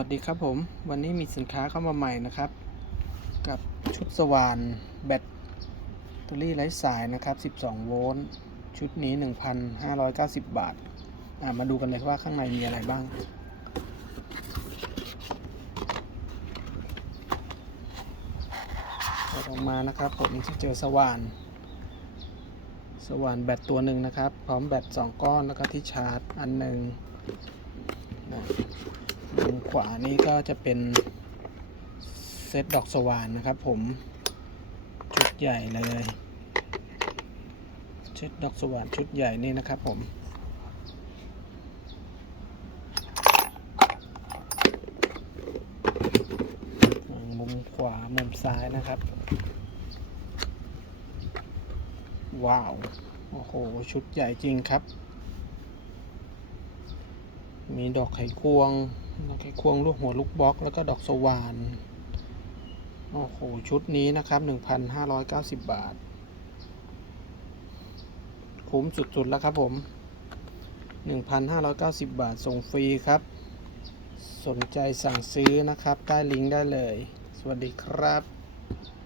วัสดีครับผม วันนี้มีสินค้าเข้ามาใหม่นะครับ กับชุดสว่านแบตเตอรี่ไร้สายนะครับ 12 โวลต์ชุดนี้ 1,590 บาทอ่ามาดูกันเลยว่าข้างในมีอะไรบ้างเปิดออกมานะครับผมจะเจอสว่าน สว่านแบตตัวหนึ่งนะครับ พร้อมแบต2ก้อนแล้วก็ที่ชาร์จอันหนึ่งนะ ขวานี่ก็จะเป็นเซตดอกสว่านนะครับ ผมชุดใหญ่เลยเซตดอกสว่านชุดใหญ่นี่นะครับผมมุมขวามุมซ้ายนะครับ ว้าว โอ้โห ชุดใหญ่จริงครับ มีดอกไขควง ดอกไขควงลูกหัวลูกบล็อก แล้วก็ดอกสว่าน โอ้โห ชุดนี้นะครับ 1,590 บาท คุ้มสุด ๆ แล้วครับผม 1,590 บาท ส่งฟรีครับ สนใจสั่งซื้อนะครับ ใต้ลิงก์ได้เลย สวัสดีครับ